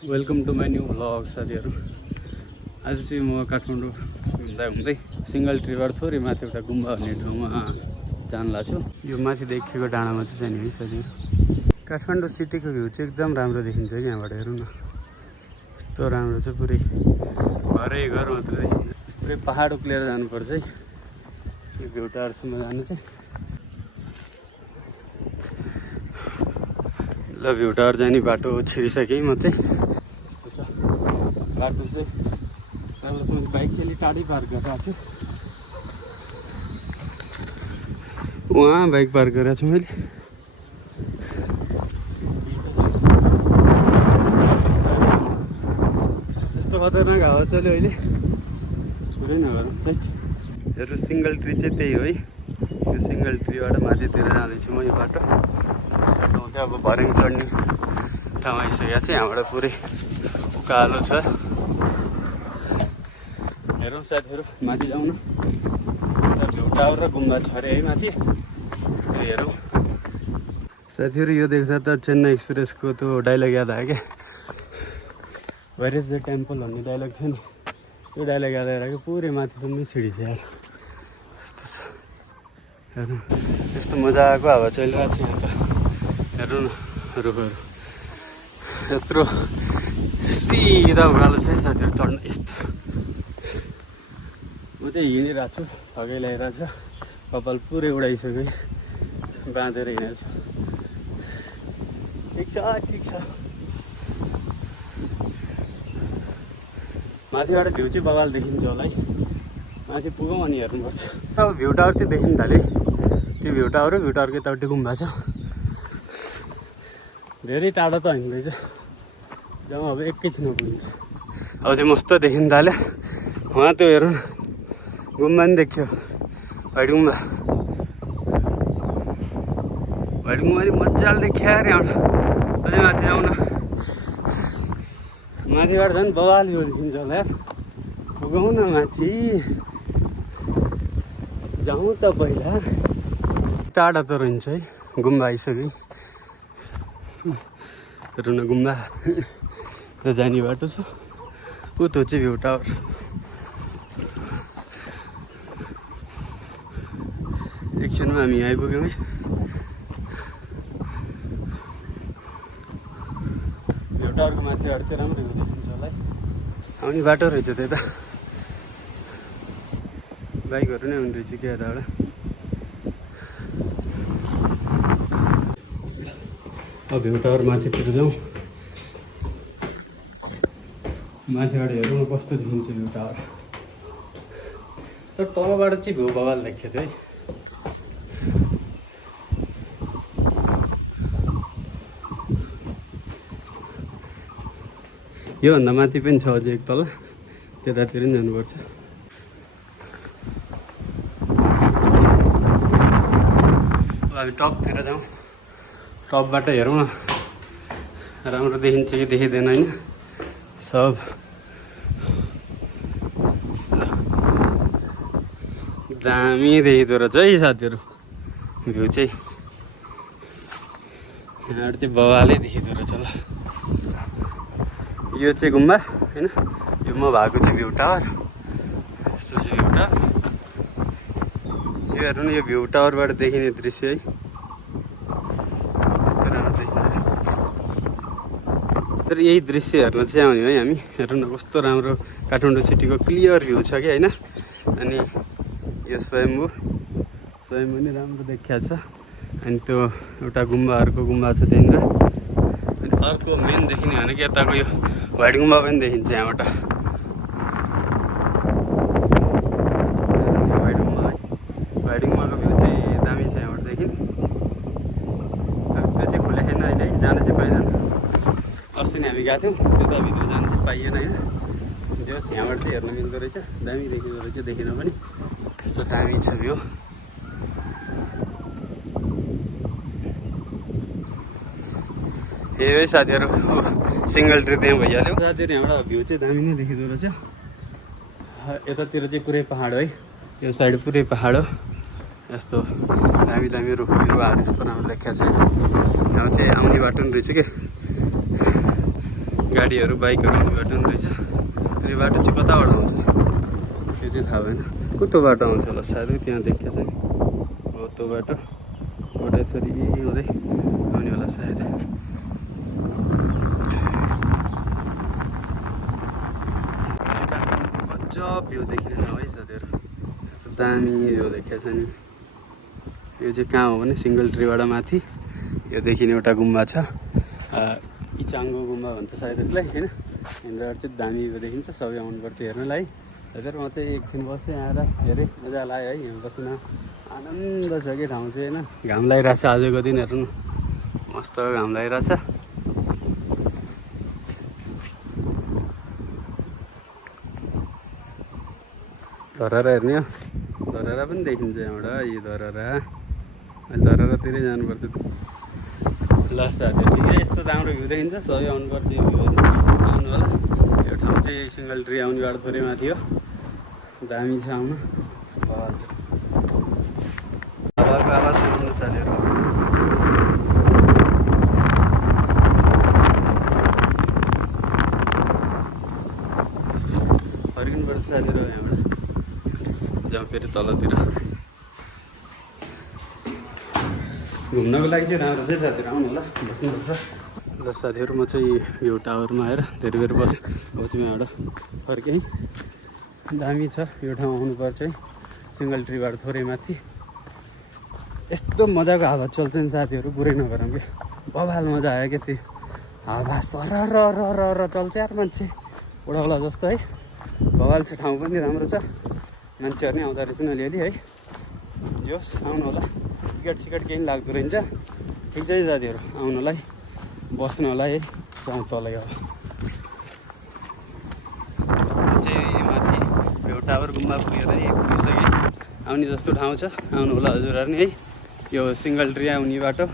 Welcome to my new vlog साथीहरू। आज चाहिँ म काठमाडौँ घुम्दा घुम्दै सिंगल ट्रीबाट थोरै माथि एउटा गुम्बा भन्ने ठाउँमा जान लाग्छु। यो माथि देखिएको डाँडामा चाहिँ जाने है साथीहरू। काठमाडौँ सिटीको भ्यू चाहिँ एकदम राम्रो देखिन्छ है यहाँबाट। हेर्नु न यस्तो राम्रो छ, पुरै घरै घर मात्र देखिन्छ। पुरै पहाड उक्लिएर जानुपर्छ है यो भ्यू टावरसम्म जानु चाहिँ। ल भ्यू टावर जाने बाटो छिरिसकेँ म चाहिँ। यस्तो छ बाटो चाहिँ। राम्रोसँग बाइक चाहिँ अलिक टाढै पार्क गरिरहेको छु। उहाँ बाइक पार्क गरेको छु मैले। यस्तो खतरनाक हावा चल्यो अहिले, पुरै नगरौँ है। हेर्नु सिङ्गल ट्री चाहिँ त्यही हो है। यो सिङ्गल ट्रीबाट माथितिर जाँदैछु म। यो बाटो चाहिँ अब भर्याङ चढ्ने ठाउँ आइसकेको छ। यहाँबाट पुरै उकालो छ। हेरौँ साथीहरू माथि जाउँ न। भ्यू टावर र गुम्बा छ अरे है माथि, त्यो हेरौँ साथीहरू। यो देख्दा त चेन्नई एक्सप्रेसको त्यो डाइलग याद आयो क्या, वेयर इज द टेम्पल भन्ने डाइलग थियो नि, त्यो डाइलग याद आएर क्या। पुरै माथिसम्म सिँढी छ यार। यस्तो छ हेर्नु, यस्तो मजाको हावा चलिरहेको छ यहाँ त। हेर्नु न रुखहरू यत्रो सिधा उकालो छ है साथीहरू। चढ्नु यस्तो म चाहिँ हिँडिरहेको छु, थकै ल्याइरहेको छ। कपाल पुरै उडाइसक्यो, बाँधेर हिँडेको छु। ठिक छ ठिक छ। माथिबाट भ्यू चाहिँ बगाल देखिन्छ होला है। माथि पुगौँ अनि हेर्नुपर्छ। अब भ्यू टावर चाहिँ देखिन थालेँ। त्यो भ्यू टावर र भ्यू टावरको यतापट्टि गुम्बा छ। धेरै टाढा त होइन रहेछ, जम्मा अब एकैछिनमा पुगिन्छ। अब चाहिँ मस्त देखिन थाल्यो। उहाँ त्यो हेरौँ न गुम्बा नि देख्यो, व्हाइट गुम्बा। व्हाइट गुम्बा नि मजाले देखियो यार यहाँबाट। अझै माथि जाउँ न। माथिबाट झन् बवाल यो देखिन्छ होला यार। पुगौँ न माथि, जाउँ त पहिला। टाढा त रहन्छ है, गुम्बा आइसक्यो। हेर्नु न गुम्बा र जाने बाटो छ। उतो चाहिँ भ्यू टावर। एकछिनमा हामी आइपुग्यौँ है। भ्यू टावरको माथिबाट चाहिँ राम्रो भ्यू देखिन्छ होला है। आउने बाटो रहेछ त्यता, बाइकहरू नै आउने रहेछ क्या यताबाट। अब भ्यू टावर माथितिर जाउँ। माथिबाट हेरौँ न कस्तो देखिन्छ भ्यू टावर। तर तलबाट चाहिँ भ्यू बगाल देखियो थियो है। योभन्दा माथि पनि छ अझै एक तल, त्यतातिर पनि जानुपर्छ। हामी टपतिर जाउँ। टपबाट हेरौँ न राम्रो देखिन्छ कि देखिँदैन होइन। सब दामी देखिँदो रहेछ है साथीहरू भ्यू चाहिँ। यहाँबाट चाहिँ बवालै देखिँदो रहेछ। ल यो चाहिँ गुम्बा होइन, यो म भएको चाहिँ भ्यू टावर। यस्तो चाहिँ भ्यू टावर। यो हेर्नु न यो भ्यू टावरबाट देखिने दृश्य है। यस्तो राम्रो देखिन्छ। तर यही दृश्य हेर्न चाहिँ आउने है हामी। हेर्नु न कस्तो राम्रो काठमाडौँ सिटीको क्लियर भ्यू छ कि होइन। अनि यो स्वयम्भू नि राम्रो देखिया छ। अनि त्यो एउटा गुम्बा, अर्को गुम्बा छ त्यहाँनिर। अनि अर्को मेन देखिने भनेको यताको यो व्हाइट गुम्बा पनि देखिन्छ यहाँबाट। व्हाइट गुम्बा है, व्हाइट गुम्बाको भ्यू चाहिँ दामी छ यहाँबाट देखि। त्यो चाहिँ खुले छैन अहिले है, जान चाहिँ पाइँदैन। अस्ति नै हामी गएको थियौँ, त्यताभित्र जानु चाहिँ पाइएन होइन। जस यहाँबाट चाहिँ हेर्न मिल्दो रहेछ, दामी देखिँदो रहेछ। देखिन पनि यस्तो दामी छ भ्यू। ए है साथीहरू सिङ्गल ट्री त्यहाँ भइहाल्यो। साथीहरू यहाँबाट भ्यू चाहिँ दामी नै देखिँदो रहेछ। यतातिर चाहिँ पुरै पहाड है, यो साइड पुरै पहाड हो। यस्तो दामी दामी रुख बिरुवाहरू यस्तो राम्रो देखिया छ। यहाँ चाहिँ आउने बाटो नि रहेछ क्या। गाडीहरू बाइकहरू आउने बाटो पनि रहेछ। त्यो बाटो चाहिँ कताबाट आउँछ त्यो चाहिँ थाहा भएन। कस्तो बाटो आउँछ होला सायद त्यहाँ देखिएको छ नि हो त्यो बाटो यसरी हुँदै आउने होला सायद। गजब भ्यू देखिरहेन है साथीहरू, दामी भ्यू देखेको छ नि। यो चाहिँ कहाँ हो भने सिङ्गल ट्रीबाट माथि यो देखिने एउटा गुम्बा छ, इचाङ्गो गुम्बा भन्छ सायद यसलाई होइन। यहाँबाट चाहिँ दामी देखिन्छ, सबै आउनुपर्छ हेर्नलाई। हजुर म चाहिँ एकछिन बसेँ आएर हेरेँ, मजा लाग्यो है यहाँ बस्न, आनन्द छ कि ठाउँ चाहिँ होइन। घाम लागिरहेको छ आजको दिन, हेर्नु मस्त घाम लागिरहेछ। धरहरा हेर्ने हो, धरहरा पनि देखिन्छ यहाँबाट। यो धरहरा, अहिले धरहरातिरै जानुपर्छ। ल साथीहरू ठिकै, यस्तो राम्रो भ्यू देखिन्छ, सबै आउनुपर्छ यो भ्यू हेर्नु, आउनु होला। यो ठाउँ चाहिँ सिङ्गल ट्री आउने बाटो थोरै माथि हो, दामी छ आउनु। हावाको आवाज सुन्नु साथीहरू, फर्किनुपर्छ साथीहरू यहाँबाट, जाउँ फेरि तलतिर। घुम्नको लागि चाहिँ राम्रो छ साथीहरू, आउनु होला, बस्नुपर्छ। ल साथीहरू म चाहिँ यो टावरमा आएर धेरै बेर बसेँ, अब चाहिँ यहाँबाट फर्केँ। दामी छ यो ठाउँ, आउनुपर्छ है, सिङ्गल ट्रीबाट थोरै माथि। यस्तो मजाको हावा चल्छ नि साथीहरू, पुरै नगरौँ कि बवाल मजा आयो क्या। त्यो हावा सरर चल्छ यार, मान्छे उडाउला जस्तो है, बवाल छ। ठाउँ पनि राम्रो छ, मान्छेहरू नै आउँदो रहेछ अलिअलि है। जोस् आउनु होला, टिकट सिकट केही लाग्दो रहेछ। ठिक छ साथीहरू, आउनुलाई बस्नु होला है, जाउँ तलै अब चाहिँ माथि यो टावर गुम्बा पुगेर पुगिसकेँ। आउने जस्तो ठाउँ छ, आउनु होला हजुरहरू नि है। यो सिङ्गल ट्री आउने बाटो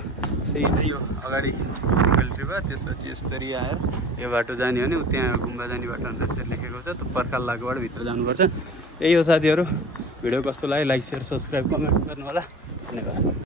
सही यो अगाडि सिङ्गल ट्री भयो, त्यसपछि यसरी आएर यो बाटो जाने हो भने त्यहाँ गुम्बा जाने बाटो भनेर यसरी लेखेको छ। त्यो पर्खाल लागेबाट भित्र जानुपर्छ। यही हो साथीहरू, भिडियो कस्तो लाग्यो लाइक सेयर सब्सक्राइब कमेन्ट गर्नु होला, धन्यवाद।